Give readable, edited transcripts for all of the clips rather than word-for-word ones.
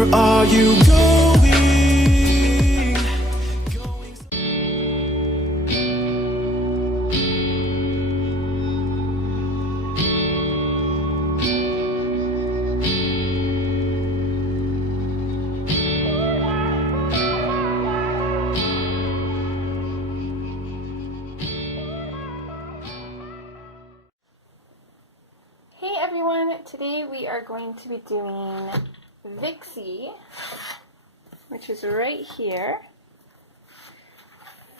Where are you going? Hey everyone, today we are going to be doing Vixie, which is right here,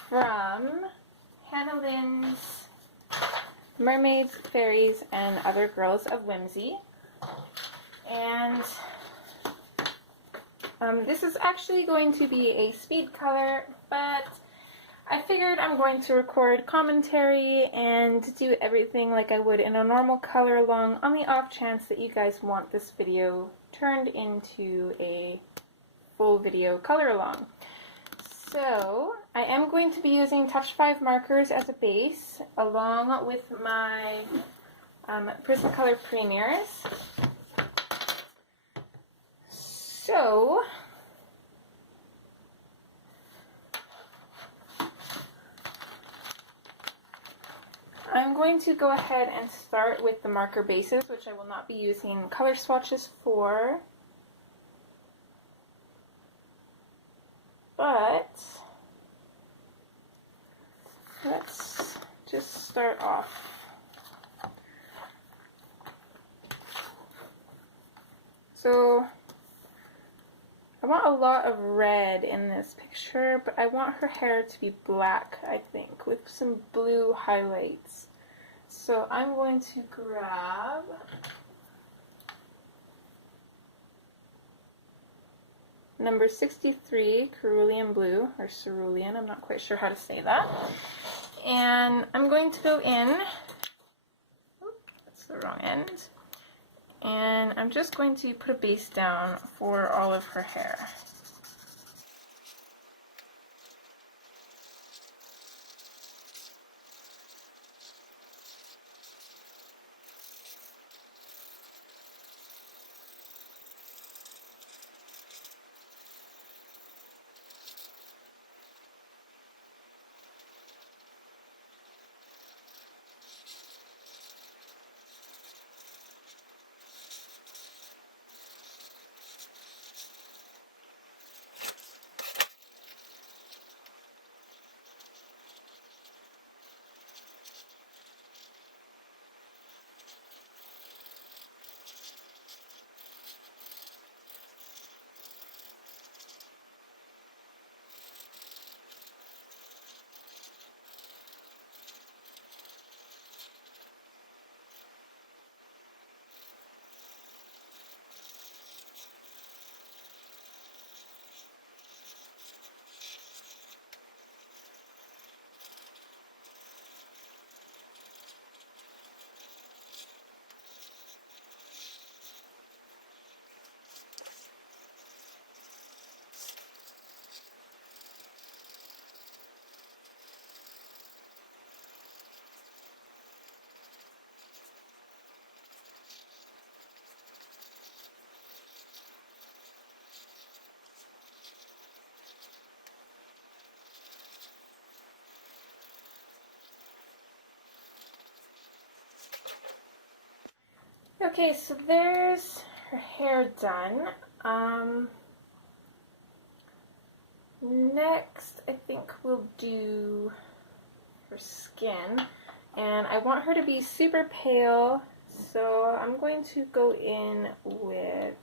from Hannah Lynn Mermaids, Fairies, and Other Girls of Whimsy. And this is actually going to be a speed color, but I figured I'm going to record commentary and do everything like I would in a normal color along on the off chance that you guys want this video turned into a full video color along. So I am going to be using Touch 5 markers as a base along with my Prismacolor Premiers. So I'm going to go ahead and start with the marker bases, which I will not be using color swatches for, but let's just start off. So I want a lot of red in this picture, but I want her hair to be black, I think, with some blue highlights. So I'm going to grab number 63, Cerulean Blue, or Cerulean, I'm not quite sure how to say that. And I'm going to go in, that's the wrong end, and I'm just going to put a base down for all of her hair. Okay, so there's her hair done. Next, I think we'll do her skin. And I want her to be super pale, so I'm going to go in with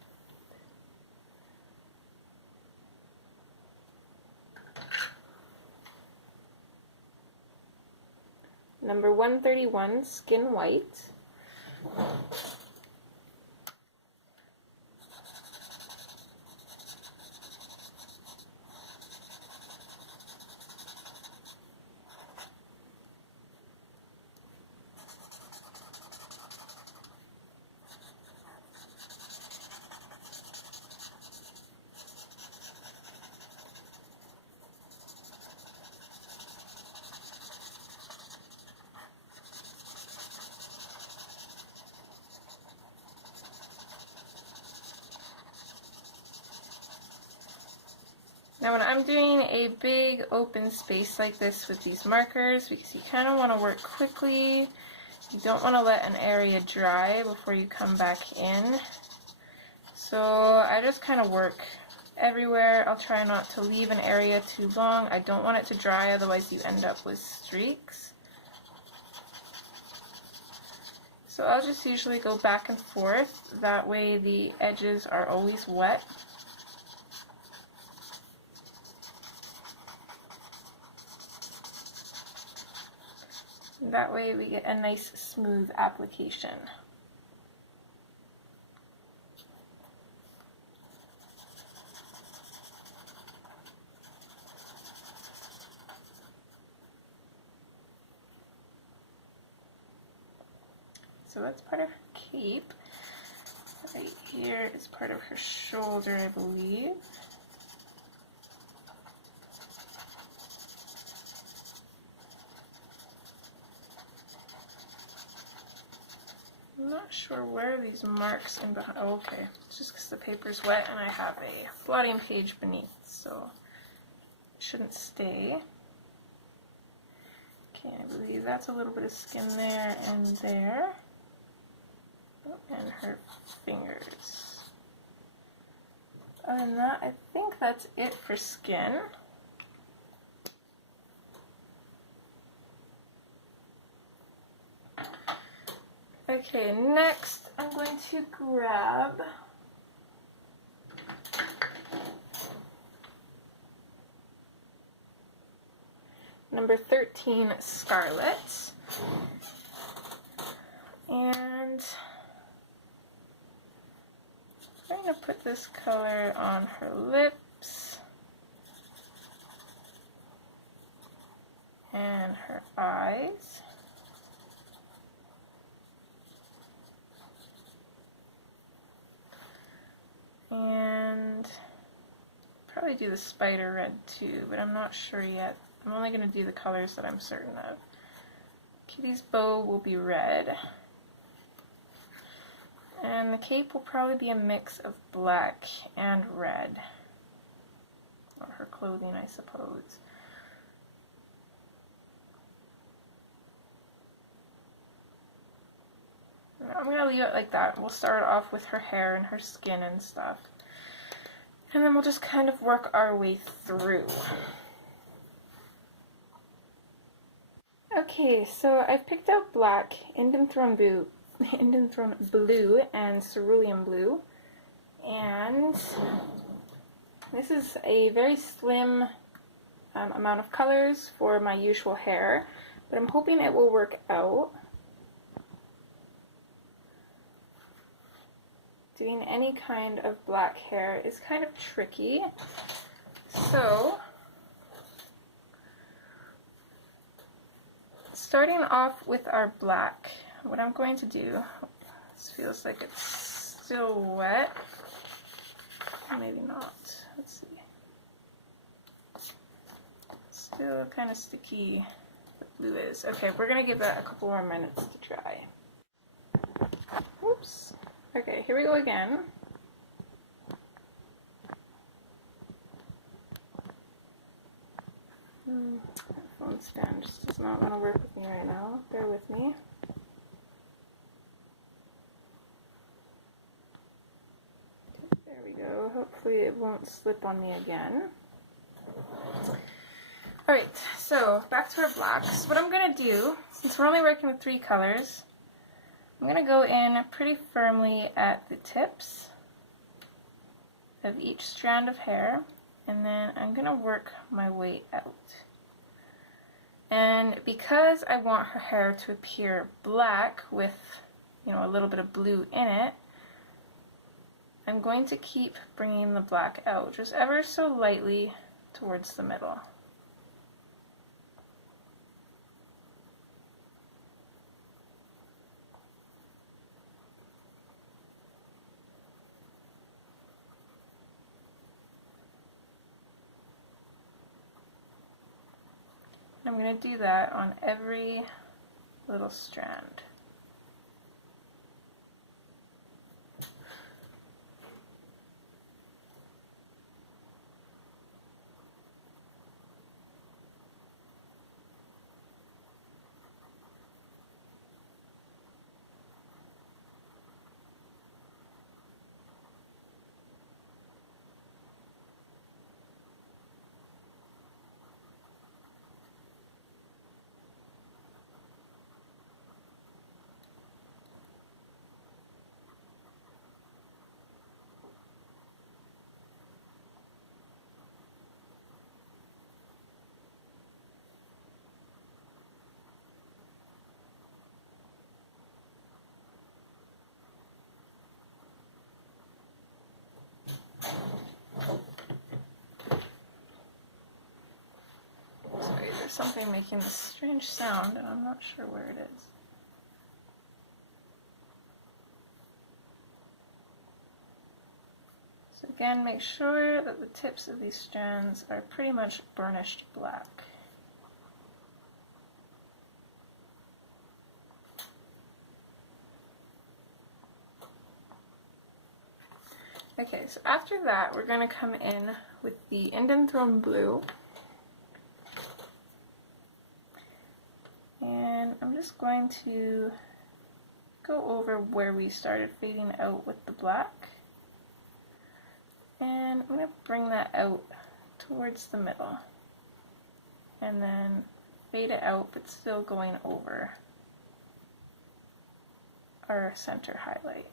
number 131, Skin White. Now when I'm doing a big open space like this with these markers, because you kind of want to work quickly, you don't want to let an area dry before you come back in. So I just kind of work everywhere. I'll try not to leave an area too long. I don't want it to dry, otherwise you end up with streaks. So I'll just usually go back and forth. That way the edges are always wet. That way we get a nice smooth application. So that's part of her cape. Right here is part of her shoulder, I believe. I'm not sure where these marks in behind. Oh, okay. It's just because the paper's wet and I have a blotting page beneath, so it shouldn't stay. Okay, I believe that's a little bit of skin there and there. And her fingers. Other than that, I think that's it for skin. Okay, next I'm going to grab number 13 Scarlet, and I'm going to put this color on her lips and her eyes. And probably do the spider red too, but I'm not sure yet. I'm only going to do the colors that I'm certain of. Kitty's bow will be red. And the cape will probably be a mix of black and red. Or her clothing, I suppose. I'm going to leave it like that. We'll start off with her hair and her skin and stuff. And then we'll just kind of work our way through. Okay, so I've picked out black, Indanthrone blue, and cerulean blue. And this is a very slim amount of colors for my usual hair, but I'm hoping it will work out. Doing any kind of black hair is kind of tricky, so starting off with our black, what I'm going to do, this feels like it's still wet, maybe not, let's see, still kind of sticky, the blue is. Okay, we're going to give that a couple more minutes to dry. Whoops. Okay, here we go again. That phone stand just does not want to work with me right now. Bear with me. There we go. Hopefully it won't slip on me again. Alright, so back to our blacks. What I'm going to do, since we're only working with 3 colors, I'm going to go in pretty firmly at the tips of each strand of hair, and then I'm going to work my way out. And because I want her hair to appear black with, you know, a little bit of blue in it, I'm going to keep bringing the black out just ever so lightly towards the middle. I'm going to do that on every little strand. something making this strange sound, and I'm not sure where it is. So again, make sure that the tips of these strands are pretty much burnished black. Okay, so after that, we're going to come in with the Indanthrone Blue. And I'm just going to go over where we started fading out with the black. And I'm going to bring that out towards the middle. And then fade it out, but still going over our center highlight.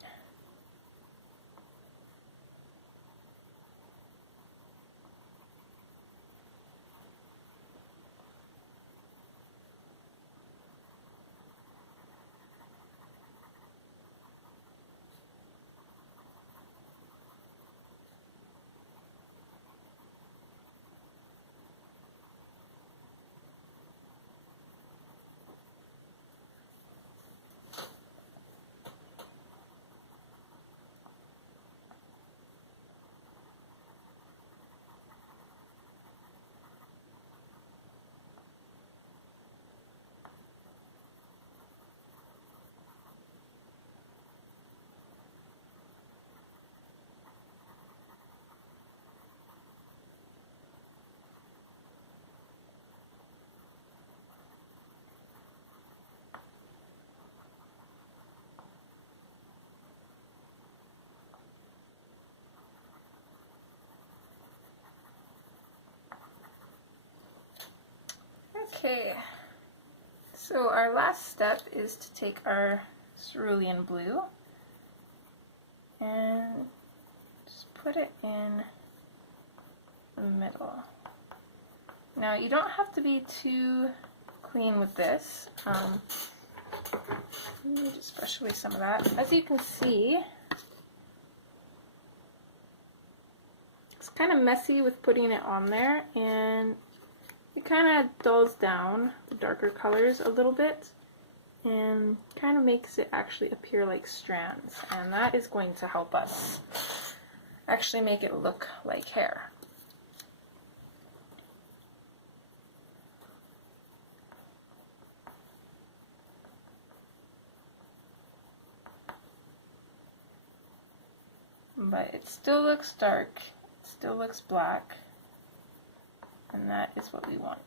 Okay, so our last step is to take our cerulean blue and just put it in the middle. Now you don't have to be too clean with this. Let me just brush away some of that. As you can see, it's kind of messy with putting it on there, and it kind of dulls down the darker colors a little bit and kind of makes it actually appear like strands, and that is going to help us actually make it look like hair. But it still looks dark, it still looks black, and that is what we want.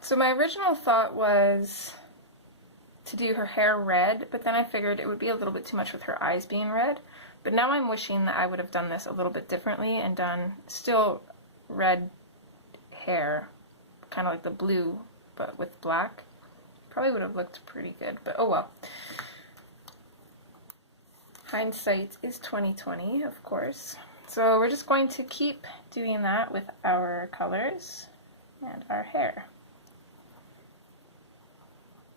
So my original thought was to do her hair red, but then I figured it would be a little bit too much with her eyes being red. But now I'm wishing that I would have done this a little bit differently and done still red hair, kind of like the blue, but with black. Probably would have looked pretty good, but oh well. Hindsight is 20/20, of course. So we're just going to keep doing that with our colors and our hair.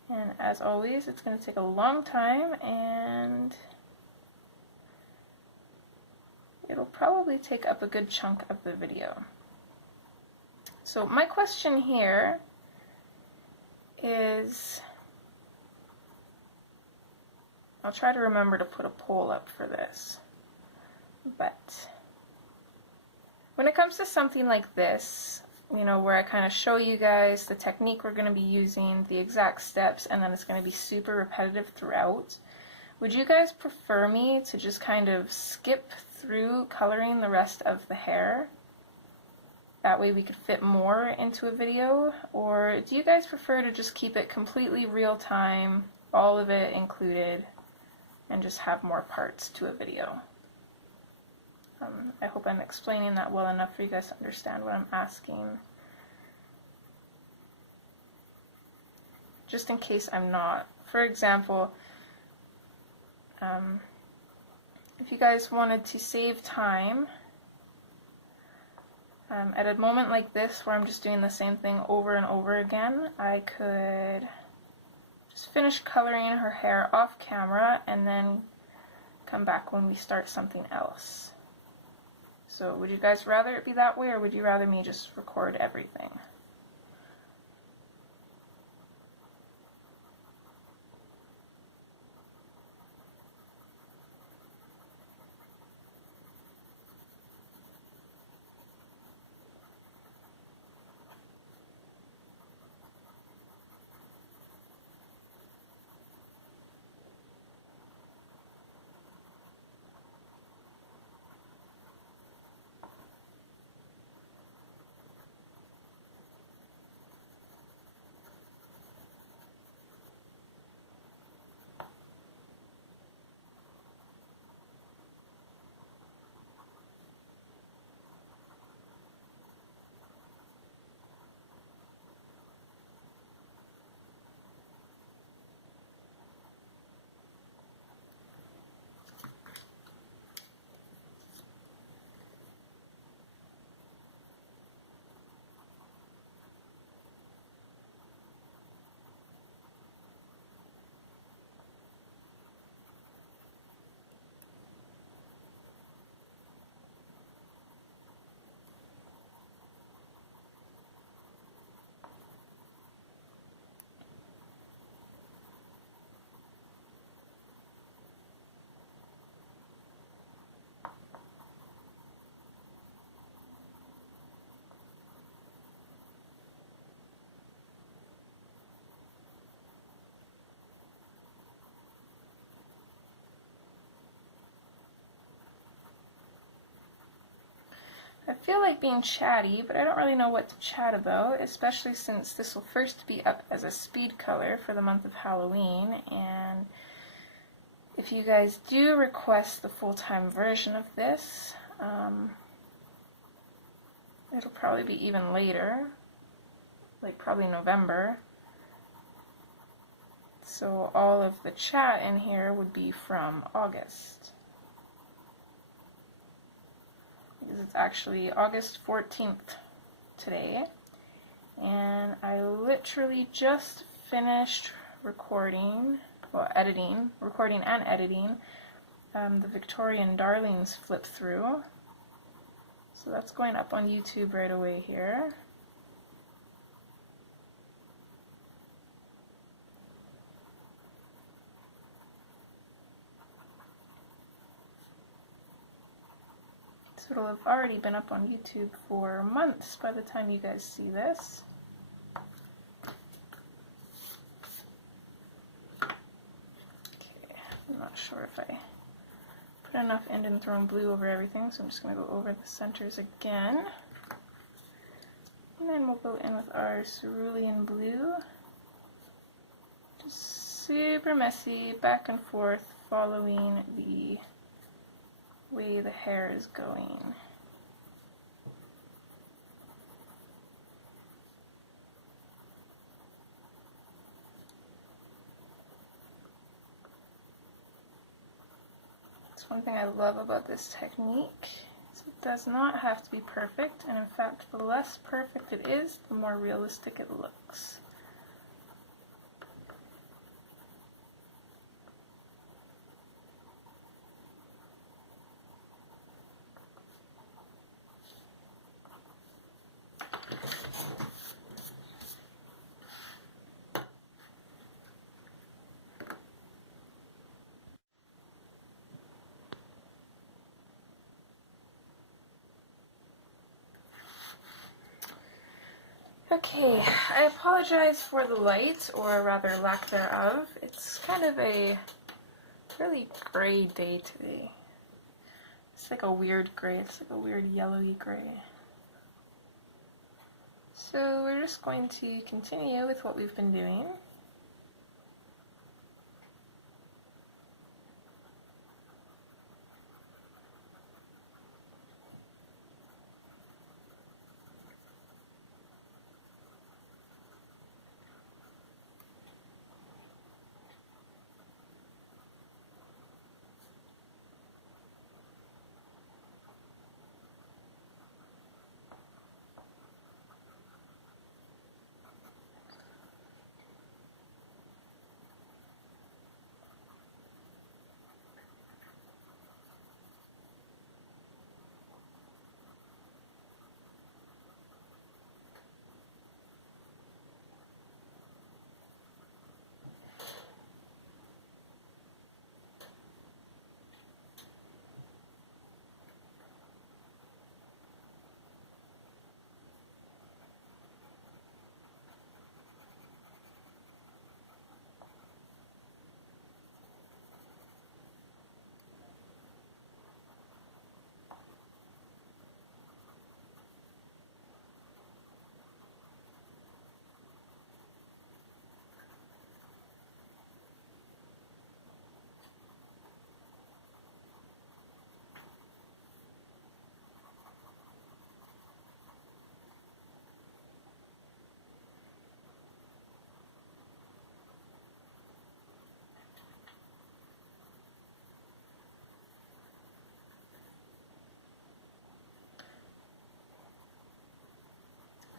And as always, it's going to take a long time, and it'll probably take up a good chunk of the video. So my question here is, I'll try to remember to put a poll up for this, but when it comes to something like this, you know, where I kind of show you guys the technique we're going to be using, the exact steps, and then it's going to be super repetitive throughout, would you guys prefer me to just kind of skip through coloring the rest of the hair? That way we could fit more into a video? Or do you guys prefer to just keep it completely real time, all of it included, and just have more parts to a video? I hope I'm explaining that well enough for you guys to understand what I'm asking. Just in case I'm not. For example, if you guys wanted to save time, at a moment like this where I'm just doing the same thing over and over again, I could just finish coloring her hair off camera and then come back when we start something else. So would you guys rather it be that way, or would you rather me just record everything? I feel like being chatty, but I don't really know what to chat about, especially since this will first be up as a speed color for the month of Halloween, and if you guys do request the full-time version of this, it'll probably be even later, like probably November. So all of the chat in here would be from August. Because it's actually August 14th today, and I literally just finished recording and editing the Victorian Darlings flip through. So that's going up on YouTube right away here. So it'll have already been up on YouTube for months by the time you guys see this. Okay, I'm not sure if I put enough Indian Throne blue over everything, so I'm just going to go over the centers again. And then we'll go in with our cerulean blue. Just super messy, back and forth, following the way the hair is going. That's one thing I love about this technique. It does not have to be perfect, and in fact, the less perfect it is, the more realistic it looks. Okay, I apologize for the light, or rather lack thereof. It's kind of a really gray day today. It's like a weird gray, it's like a weird yellowy gray. So we're just going to continue with what we've been doing.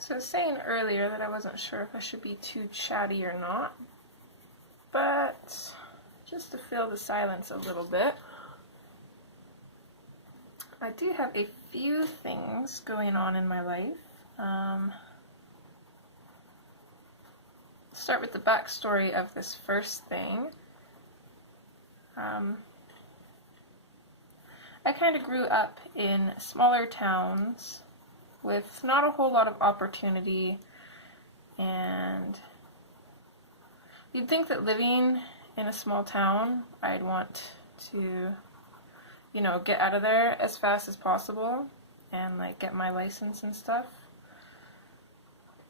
So I was saying earlier that I wasn't sure if I should be too chatty or not, but just to fill the silence a little bit, I do have a few things going on in my life. Start with the backstory of this first thing. I kind of grew up in smaller towns with not a whole lot of opportunity, and you'd think that living in a small town, I'd want to, you know, get out of there as fast as possible and like get my license and stuff.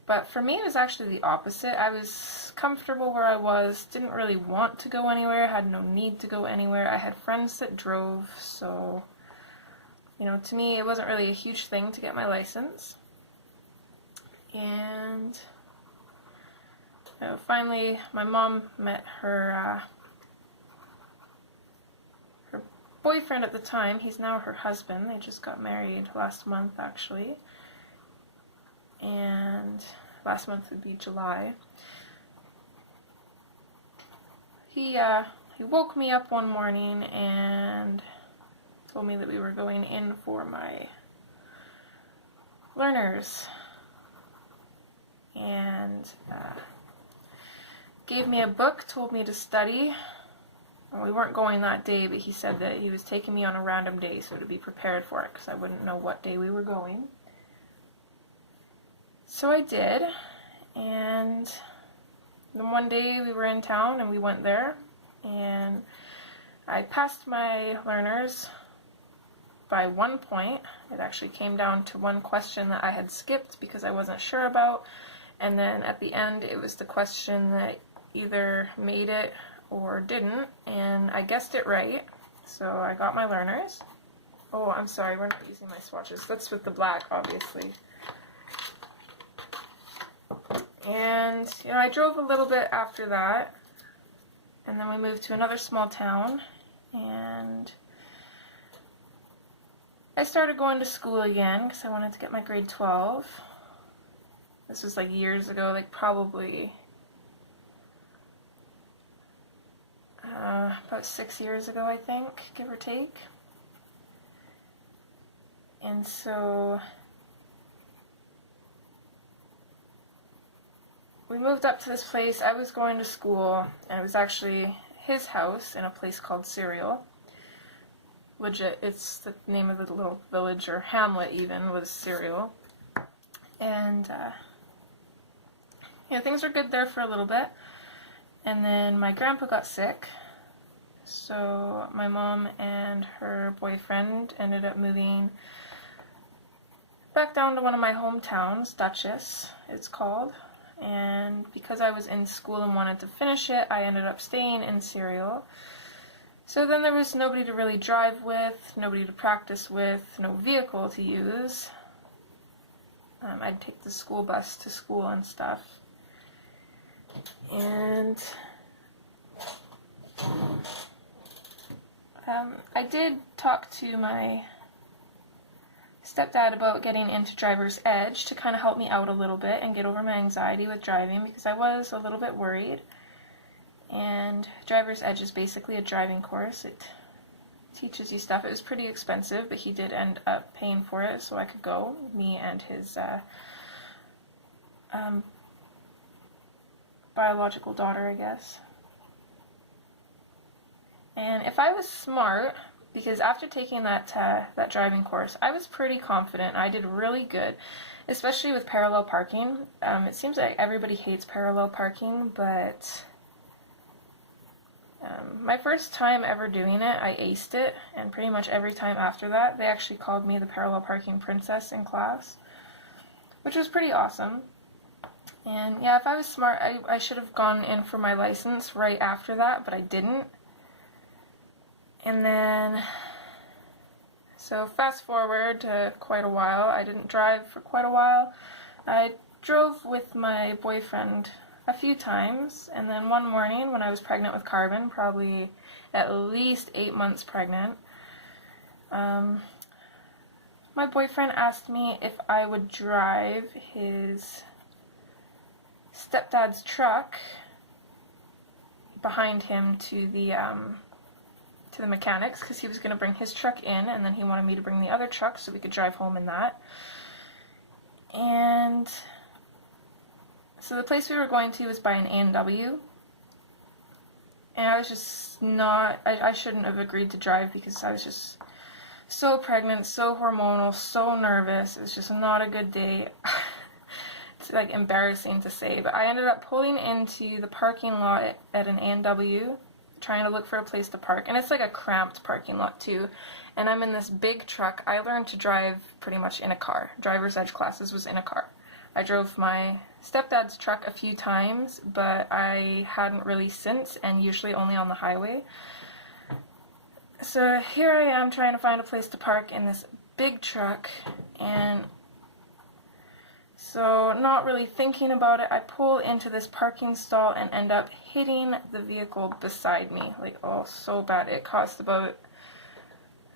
But for me, it was actually the opposite. I was comfortable where I was, didn't really want to go anywhere, had no need to go anywhere. I had friends that drove, so, you know, to me, it wasn't really a huge thing to get my license. And, you know, finally, my mom met her boyfriend at the time. He's now her husband. They just got married last month, actually. And last month would be July. He woke me up one morning and told me that we were going in for my learners, and gave me a book, told me to study. And we weren't going that day, but he said that he was taking me on a random day, so to be prepared for it, because I wouldn't know what day we were going. So I did, and then one day we were in town and we went there, and I passed my learners by 1 point. It actually came down to one question that I had skipped because I wasn't sure about, and then at the end it was the question that either made it or didn't, and I guessed it right, so I got my learners. Oh, I'm sorry, we're not using my swatches. That's with the black, obviously. And, you know, I drove a little bit after that, and then we moved to another small town, and I started going to school again because I wanted to get my grade 12. This was like years ago, like probably about 6 years ago, I think, give or take. And so we moved up to this place. I was going to school, and it was actually his house in a place called Cereal. Legit, it's the name of the little village, or hamlet even, was Cereal. And, you know, things were good there for a little bit. And then my grandpa got sick, so my mom and her boyfriend ended up moving back down to one of my hometowns, Dutchess, it's called. And because I was in school and wanted to finish it, I ended up staying in Cereal. So then there was nobody to really drive with, nobody to practice with, no vehicle to use. I'd take the school bus to school and stuff. And I did talk to my stepdad about getting into driver's edge to kind of help me out a little bit and get over my anxiety with driving, because I was a little bit worried. And driver's edge is basically a driving course. It teaches you stuff. It was pretty expensive, but he did end up paying for it so I could go, me and his biological daughter, I guess. And if I was smart, because after taking that driving course, I was pretty confident. I did really good, especially with parallel parking. It seems like everybody hates parallel parking, but my first time ever doing it, I aced it, and pretty much every time after that, they actually called me the parallel parking princess in class, which was pretty awesome. And yeah, if I was smart, I should have gone in for my license right after that, but I didn't. And then, so fast forward to quite a while. I didn't drive for quite a while. I drove with my boyfriend a few times, and then one morning when I was pregnant with Carbon, probably at least 8 months pregnant, my boyfriend asked me if I would drive his stepdad's truck behind him to the mechanics, because he was going to bring his truck in and then he wanted me to bring the other truck so we could drive home in that. And so the place we were going to was by an A&W, and I was just not, I shouldn't have agreed to drive because I was just so pregnant, so hormonal, so nervous. It was just not a good day. It's like embarrassing to say, but I ended up pulling into the parking lot at an A&W, trying to look for a place to park, and it's like a cramped parking lot too, and I'm in this big truck. I learned to drive pretty much in a car. Driver's ed classes was in a car. I drove my stepdad's truck a few times, but I hadn't really since, and usually only on the highway. So here I am trying to find a place to park in this big truck, and so not really thinking about it, I pull into this parking stall and end up hitting the vehicle beside me. Like, oh, so bad. It cost about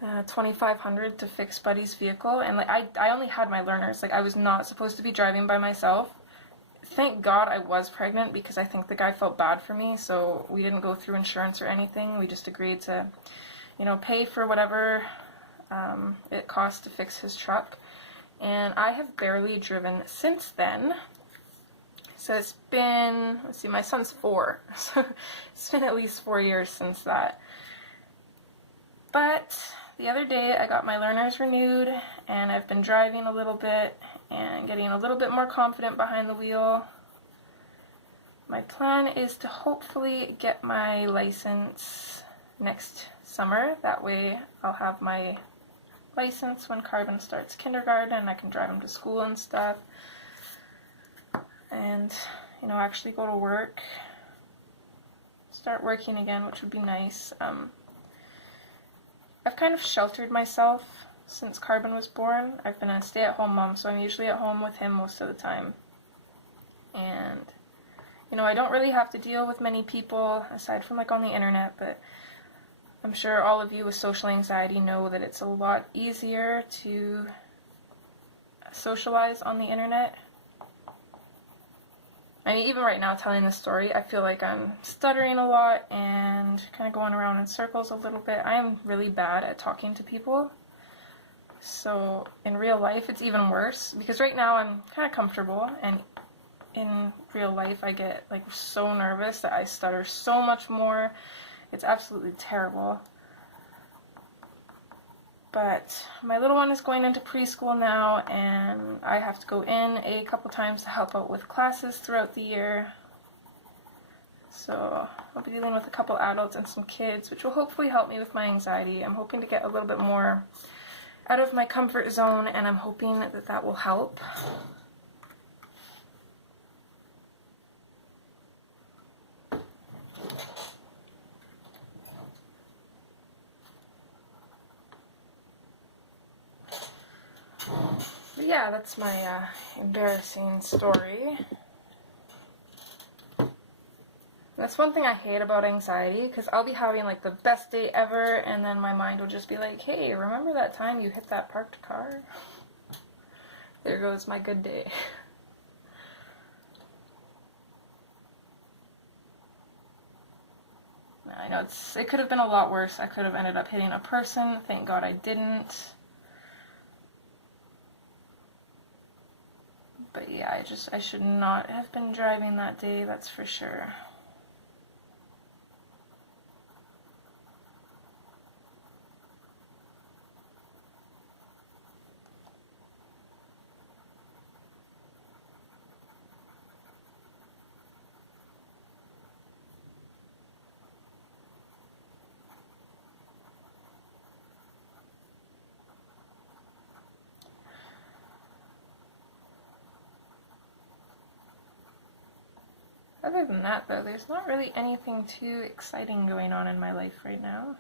$2,500 to fix Buddy's vehicle, and like I only had my learners. Like, I was not supposed to be driving by myself. Thank God I was pregnant, because I think the guy felt bad for me, so we didn't go through insurance or anything. We just agreed to, you know, pay for whatever it cost to fix his truck. And I have barely driven since then. So it's been, let's see, my son's 4, so it's been at least 4 years since that. But the other day I got my learners renewed, and I've been driving a little bit and getting a little bit more confident behind the wheel. My plan is to hopefully get my license next summer. That way I'll have my license when Carbon starts kindergarten and I can drive him to school and stuff, and, you know, actually go to work, start working again, which would be nice. I've kind of sheltered myself since Carbon was born. I've been a stay-at-home mom, so I'm usually at home with him most of the time, and, you know, I don't really have to deal with many people aside from like on the internet, but I'm sure all of you with social anxiety know that it's a lot easier to socialize on the internet. I mean, even right now telling this story, I feel like I'm stuttering a lot and kind of going around in circles a little bit. I am really bad at talking to people. So in real life, it's even worse, because right now I'm kind of comfortable, and in real life I get like so nervous that I stutter so much more. It's absolutely terrible. But my little one is going into preschool now, and I have to go in a couple times to help out with classes throughout the year. So I'll be dealing with a couple adults and some kids, which will hopefully help me with my anxiety. I'm hoping to get a little bit more out of my comfort zone, and I'm hoping that that will help. But yeah, that's my embarrassing story. That's one thing I hate about anxiety, because I'll be having like the best day ever, and then my mind will just be like, hey, remember that time you hit that parked car? There goes my good day. I know it could have been a lot worse. I could have ended up hitting a person. Thank God I didn't. But yeah, I should not have been driving that day, that's for sure. Other than that, though, there's not really anything too exciting going on in my life right now.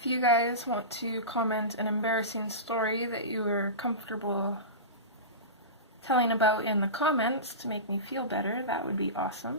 If you guys want to comment an embarrassing story that you were comfortable telling about in the comments to make me feel better, that would be awesome.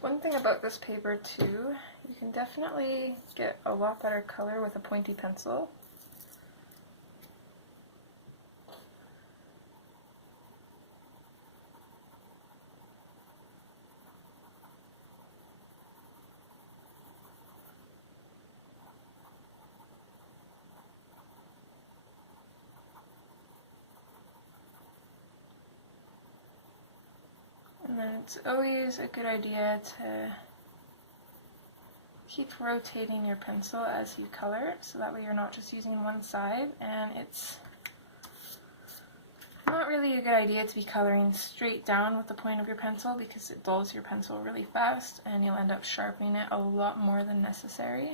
One thing about this paper too, you can definitely get a lot better color with a pointy pencil. And then it's always a good idea to keep rotating your pencil as you color, so that way you're not just using one side, and it's not really a good idea to be coloring straight down with the point of your pencil because it dulls your pencil really fast and you'll end up sharpening it a lot more than necessary.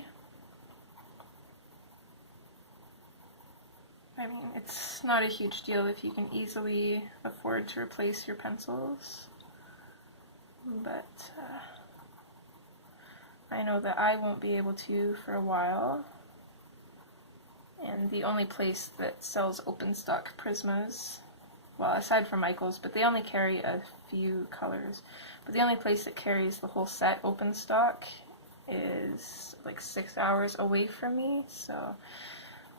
I mean, it's not a huge deal if you can easily afford to replace your pencils. But I know that I won't be able to for a while, and the only place that sells open stock Prismas, well, aside from Michael's, but they only carry a few colors, but the only place that carries the whole set open stock is like 6 hours away from me, so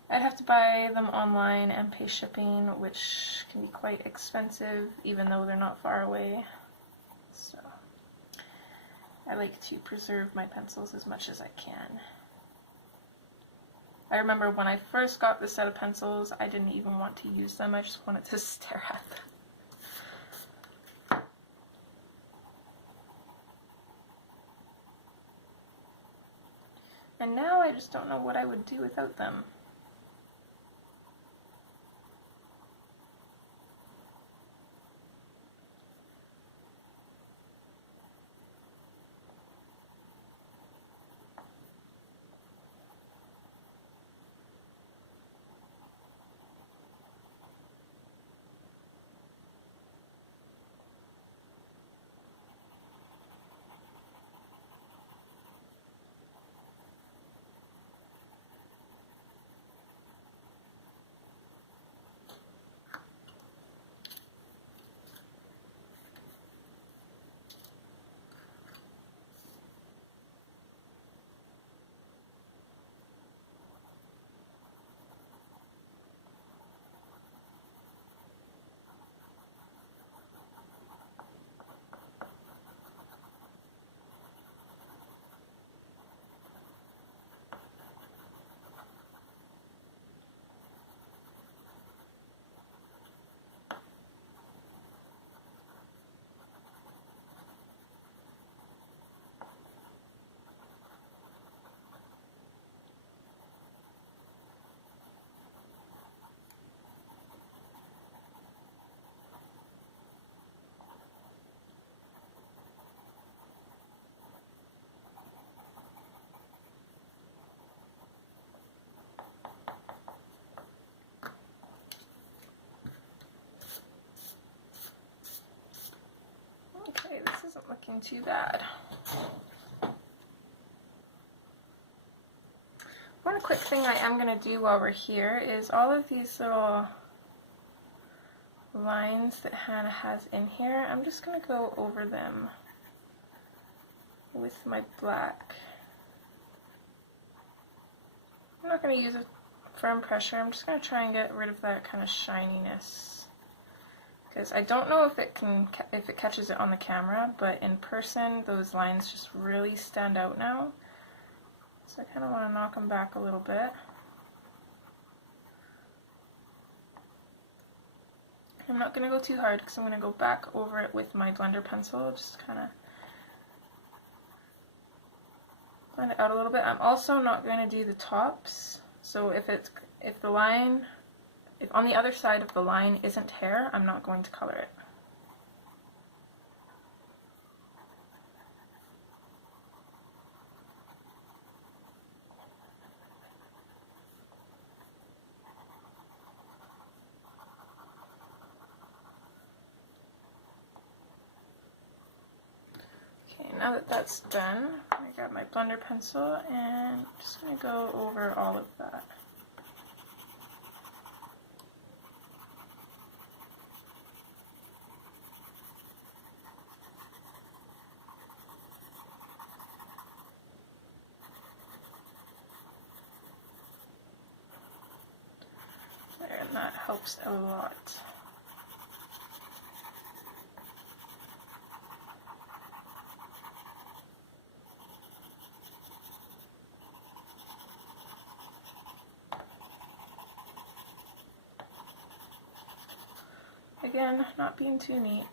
I'd have to buy them online and pay shipping, which can be quite expensive even though they're not far away. So I like to preserve my pencils as much as I can. I remember when I first got this set of pencils, I didn't even want to use them, I just wanted to stare at them. And now I just don't know what I would do without them. Okay, this isn't looking too bad. One quick thing I am going to do while we're here is all of these little lines that Hannah has in here, I'm just going to go over them with my black. I'm not going to use a firm pressure, I'm just going to try and get rid of that kind of shininess. Because I don't know if it catches it on the camera, but in person those lines just really stand out now. So I kind of want to knock them back a little bit. I'm not going to go too hard because I'm going to go back over it with my blender pencil, just kind of blend it out a little bit. I'm also not going to do the tops, so if the line If on the other side of the line isn't hair, I'm not going to color it. Okay, now that that's done, I grab my blender pencil and I'm just going to go over all of that. There, and that helps a lot. Again, not being too neat.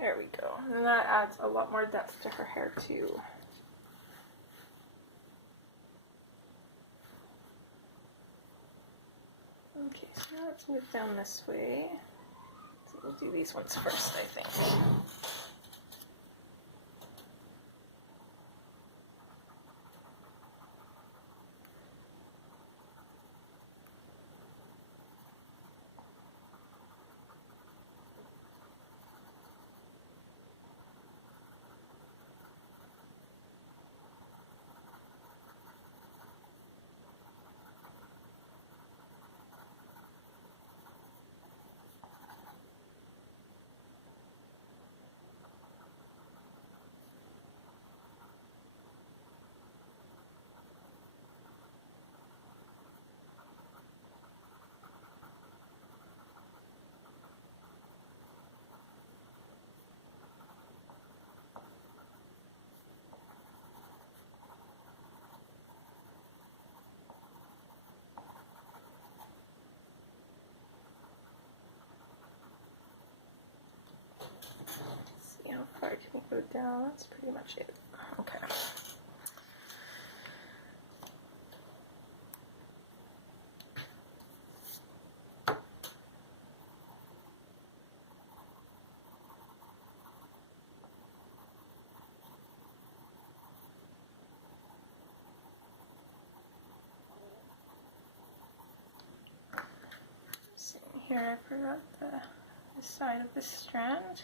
There we go. And that adds a lot more depth to her hair too. Okay, so now let's move down this way. So we'll do these ones first, I think. See how far can we go down? That's pretty much it. Okay. Here I forgot the side of this strand.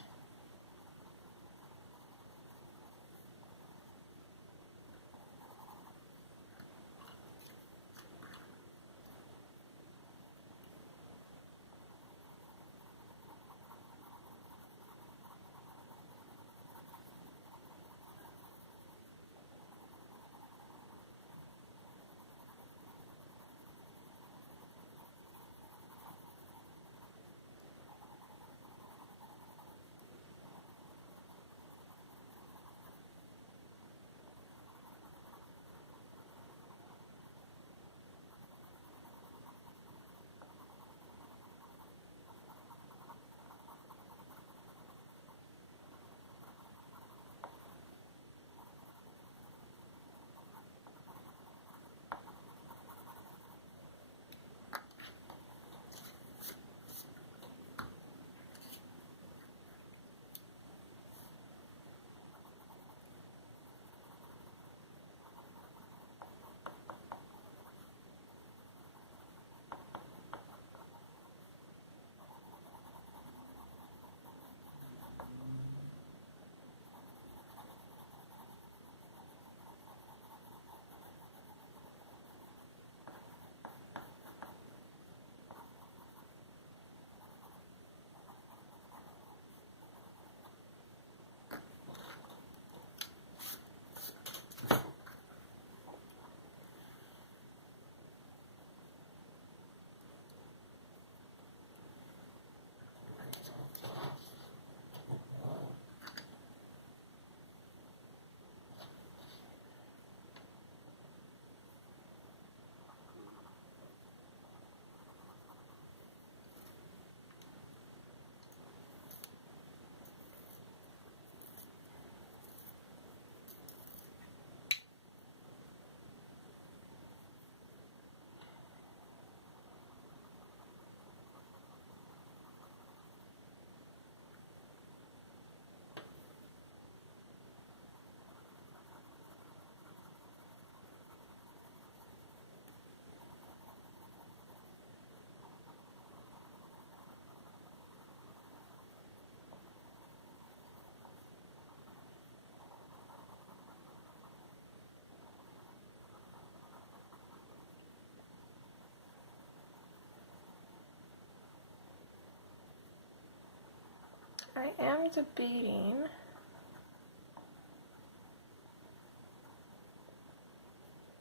I am debating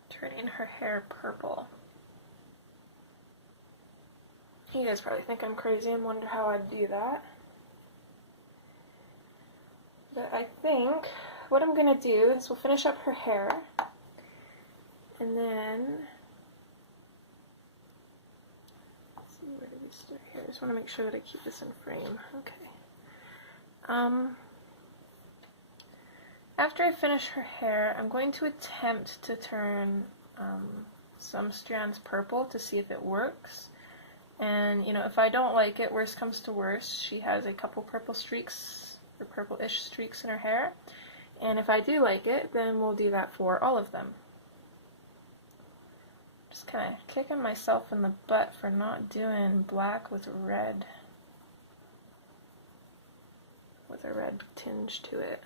turning her hair purple. You guys probably think I'm crazy and wonder how I'd do that. But I think what I'm going to do is we'll finish up her hair, and then, let's see, where do we start here? I just want to make sure that I keep this in frame. Okay. After I finish her hair, I'm going to attempt to turn some strands purple to see if it works. And, you know, if I don't like it, worst comes to worst, she has a couple purple streaks, or purple-ish streaks in her hair. And if I do like it, then we'll do that for all of them. Just kind of kicking myself in the butt for not doing black with red, with a red tinge to it.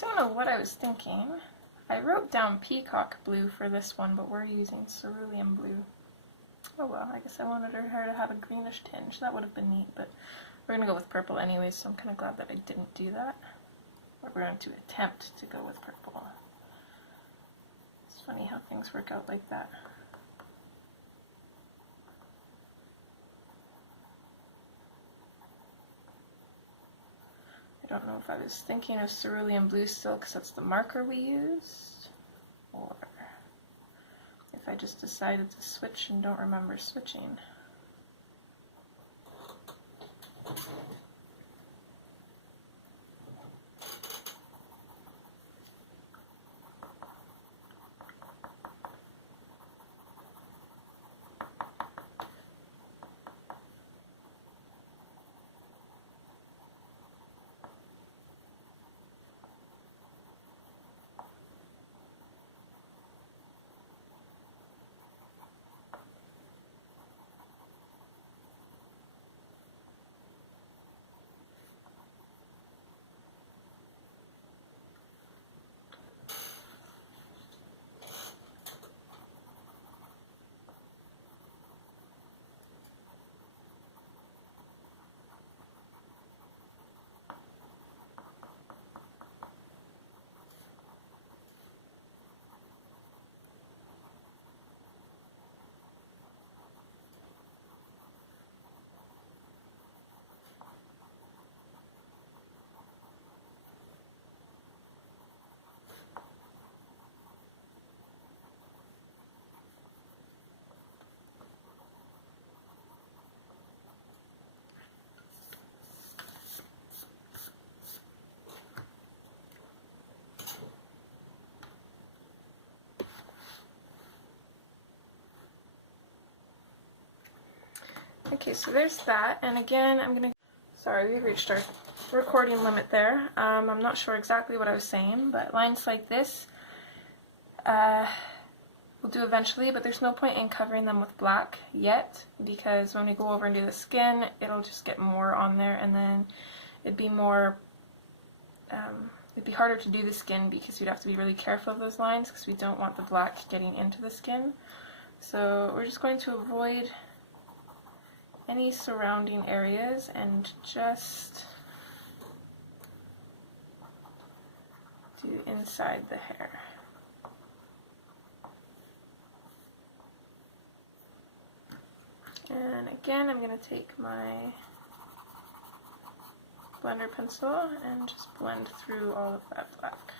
don't know what I was thinking. I wrote down peacock blue for this one, but we're using cerulean blue. Oh well, I guess I wanted her to have a greenish tinge. That would have been neat, but we're going to go with purple anyways, so I'm kind of glad that I didn't do that. Or we're going to attempt to go with purple. It's funny how things work out like that. I don't know if I was thinking of cerulean blue still because that's the marker we used, or if I just decided to switch and don't remember switching. Okay, so there's that, and again, sorry, we reached our recording limit there. I'm not sure exactly what I was saying, but lines like this, we'll do eventually, but there's no point in covering them with black yet, because when we go over and do the skin, it'll just get more on there, and then it'd be more, it'd be harder to do the skin because we'd have to be really careful of those lines, because we don't want the black getting into the skin. So we're just going to avoid any surrounding areas and just do inside the hair. And again, I'm going to take my blender pencil and just blend through all of that black.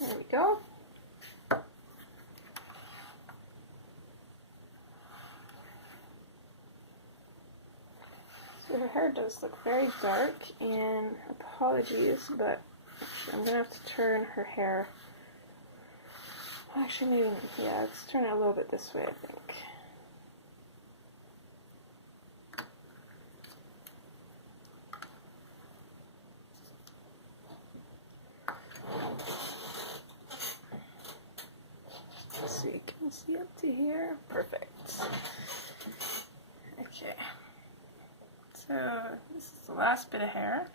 There we go. So her hair does look very dark, and apologies, but I'm going to have to turn her hair. Actually, maybe, yeah, let's turn it a little bit this way, I think. So you can see up to here. Perfect. Okay. So this is the last bit of hair.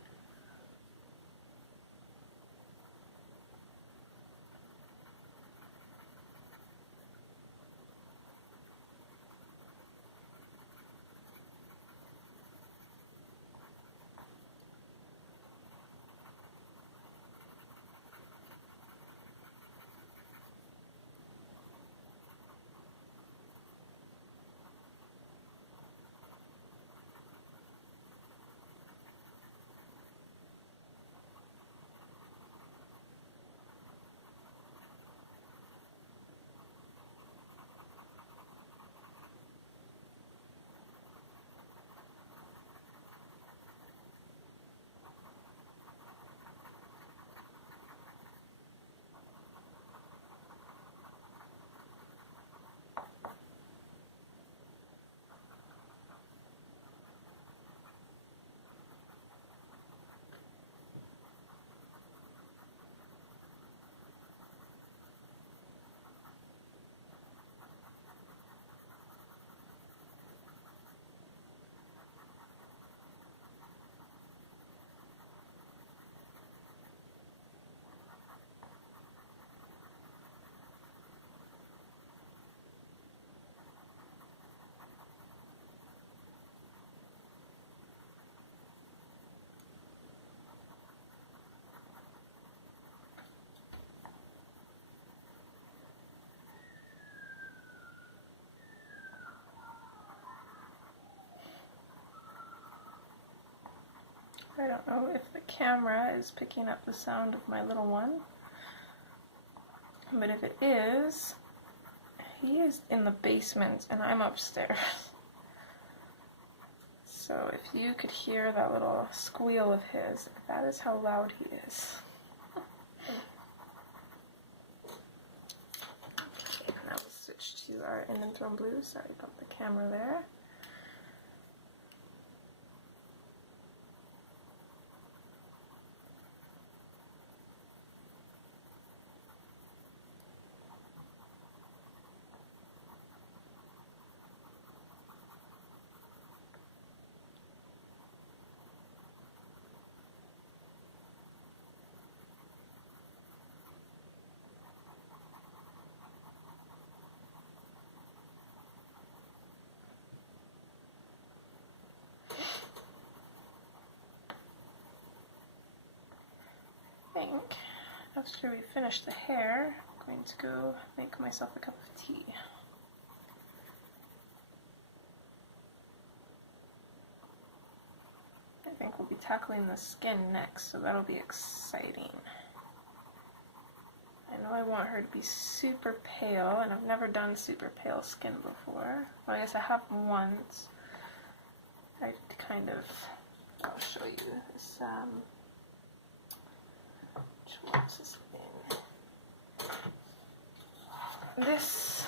I don't know if the camera is picking up the sound of my little one, but if it is, he is in the basement and I'm upstairs. So if you could hear that little squeal of his, that is how loud he is. Okay, now we'll switch to our Indenthrone Blue. Sorry about the camera there. I think after we finish the hair, I'm going to go make myself a cup of tea. I think we'll be tackling the skin next, so that'll be exciting. I know I want her to be super pale, and I've never done super pale skin before. Well, I guess I have once. I kind of, I'll show you this, what's this thing? This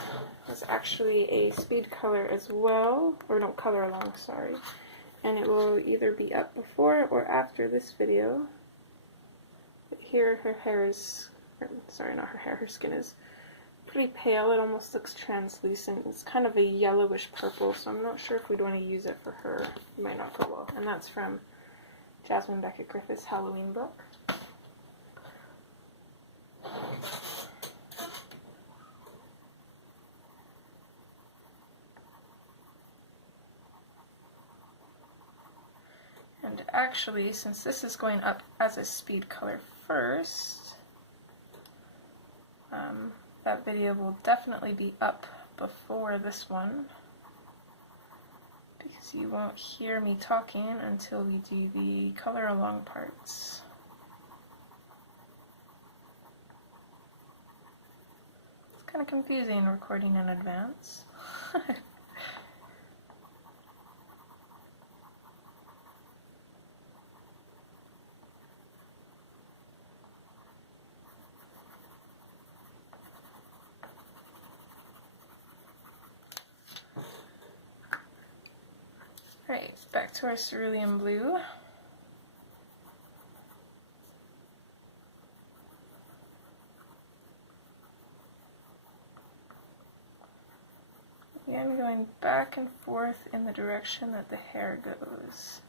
was actually a speed color as well, or no, color along, sorry. And it will either be up before or after this video. But here her hair is, sorry, not her hair, her skin is pretty pale. It almost looks translucent. It's kind of a yellowish purple, so I'm not sure if we'd want to use it for her. It might not go well. And that's from Jasmine Beckett Griffith's Halloween book. And actually, since this is going up as a speed color first, that video will definitely be up before this one, because you won't hear me talking until we do the color along parts. It's kind of confusing recording in advance. Alright, back to our cerulean blue. Again, going back and forth in the direction that the hair goes.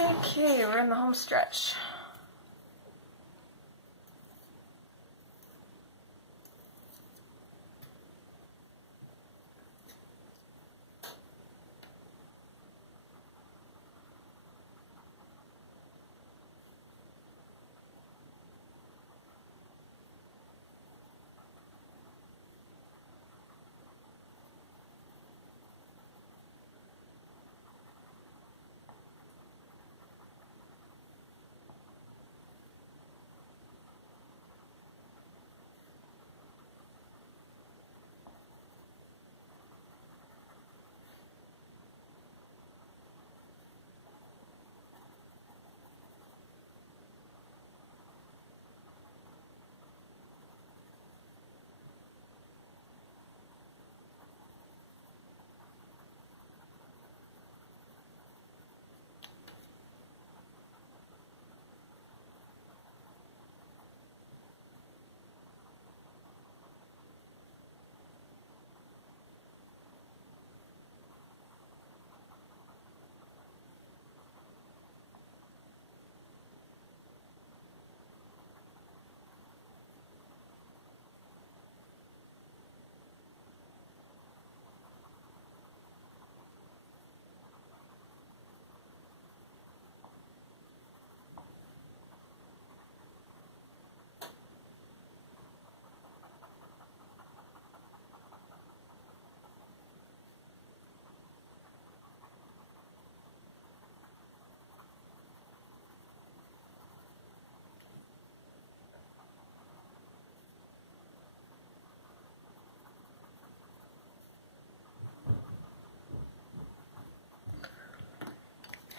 Okay, we're in the home stretch.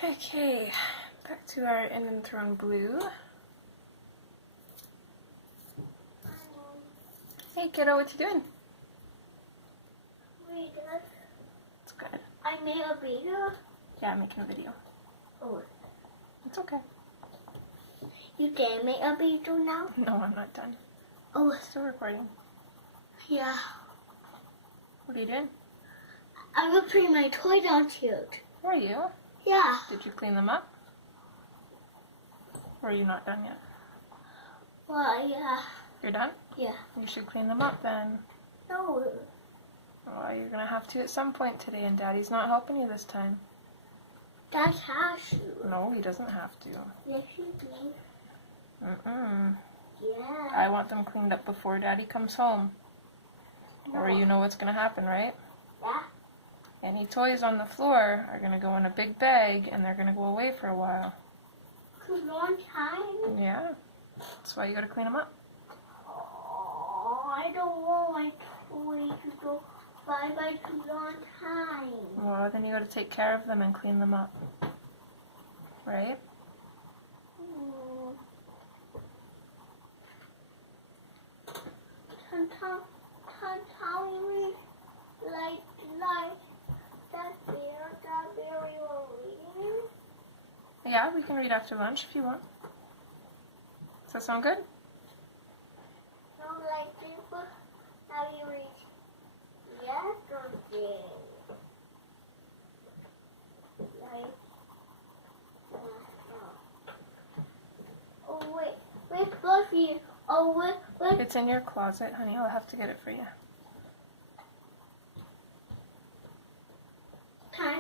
Okay, back to our End and Throne blue. Hey kiddo, what you doing? Wait, It's good. I made a video. Yeah, I'm making a video. Oh, It's okay. you can make a video now? No, I'm not done. Oh, Still recording. yeah. What are you doing? I will bring my toy down here. Where are you? Yeah. Did you clean them up? Or are you not done yet? Well, yeah. You're done? Yeah. You should clean them up then. No. Well, you're gonna have to at some point today, and Daddy's not helping you this time. Dad has to. No, he doesn't have to. Yes, you do. Yeah. Yeah. I want them cleaned up before Daddy comes home. Or you know what's gonna happen, right? Yeah. Any toys on the floor are gonna go in a big bag, and they're gonna go away for a while. For a long time. Yeah. That's why you gotta clean them up. Oh, I don't want my toy to go bye-bye too long time. Well, then you gotta take care of them and clean them up. Right? Sometimes we like that bear we were reading. Yeah, we can read after lunch if you want. Does that sound good? No, like this book that we read yesterday. Like, oh wait, Fluffy. Oh wait. It's in your closet, honey. I'll have to get it for you.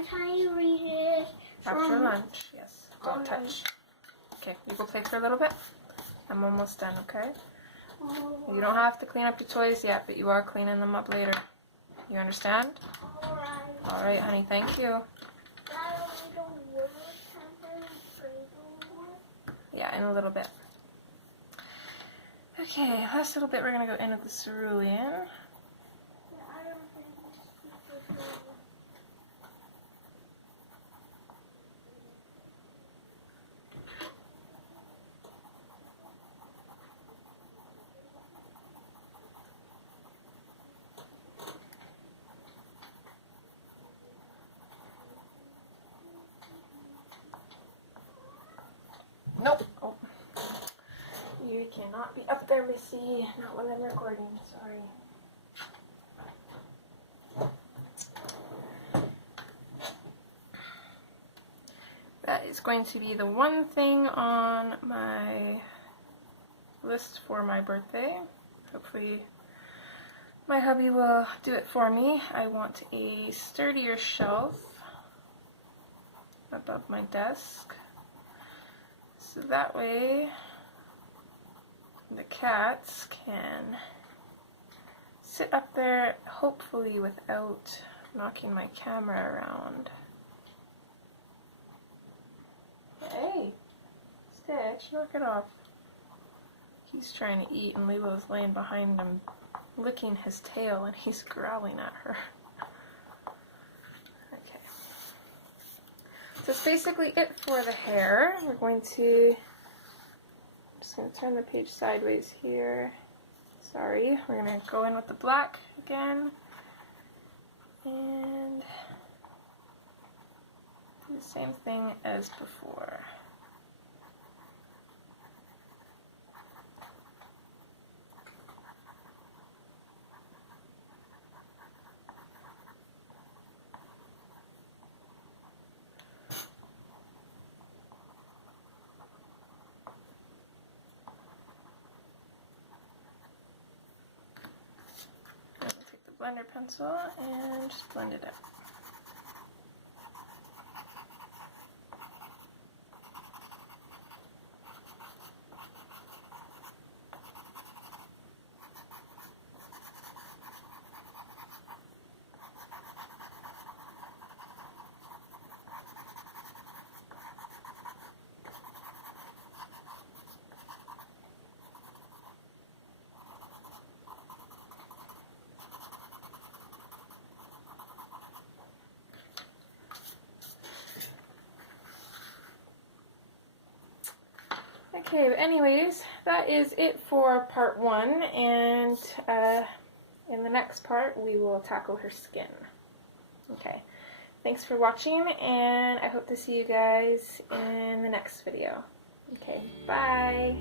Can you read it? After lunch, yes. Don't Alright. touch. Okay, you go play for a little bit. I'm almost done, okay? You don't have to clean up your toys yet, but you are cleaning them up later. You understand? Alright. Alright, honey, thank you. Yeah, in a little bit. Okay, last little bit we're going to go in with the cerulean. Nope. Oh. You cannot be up there, Missy. Not when I'm recording. Sorry. That is going to be the one thing on my list for my birthday. Hopefully my hubby will do it for me. I want a sturdier shelf above my desk. So that way the cats can sit up there, hopefully without knocking my camera around. Hey, Stitch, knock it off. He's trying to eat and Lilo's laying behind him, licking his tail, and he's growling at her. Okay. So that's basically it for the hair. We're going to, I'm just going to turn the page sideways here. Sorry. We're going to go in with the black again. And do the same thing as before. I'm going to take the blender pencil and just blend it out. Okay, but anyways, that is it for part 1, and in the next part we will tackle her skin. Okay, thanks for watching, and I hope to see you guys in the next video. Okay, bye!